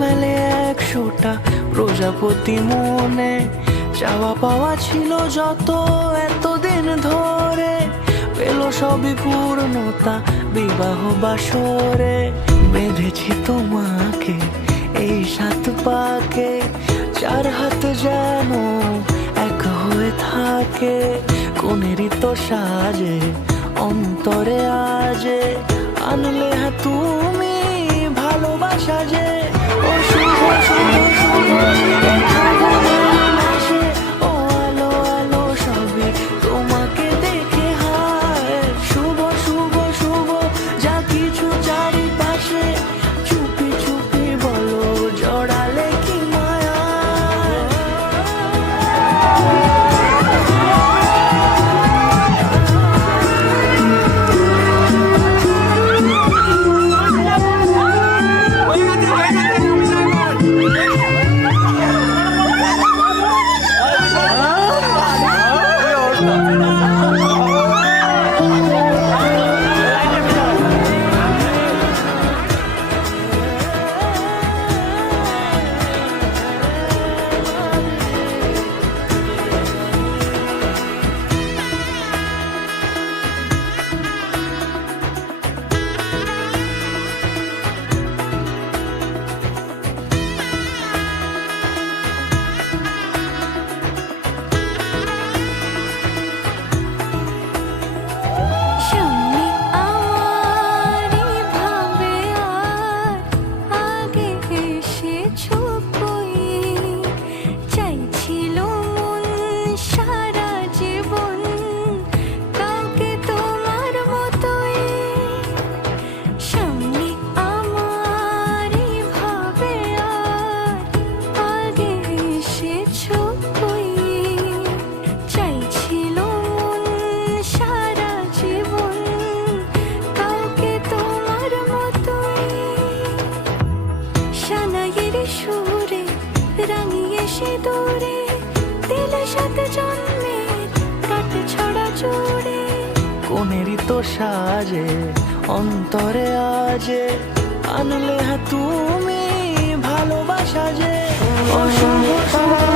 মেলে 100টা প্রজাপতি মনে, চাওয়া পাওয়া ছিল যত এতদিন ধরে, পেল সবই পূর্ণতা বিবাহ বাসরে। বেঁধেছি তোমাকে এই 7 পাকে, 4 হাত যেন এক হয়ে থাকে। কোনেরই তো সাজে অন্তরে আজে, আনলে হ্যাঁ তুমি ভালোবাসা যে। ও শুভ শুভ শুভ এই ফাগুনের মাসে, ও আলো আলো সবে তোমাকে দেখে হায়। শুভ শুভ শুভ যা কিছু চারিপাশে, চুপি চুপি বলো জড়ালে কি মায়া। কোনেরই তো সাজে অন্তরে আজে, আনলে হ্যাঁ তুমি ভালোবাসা যে। ও শুভ শুভ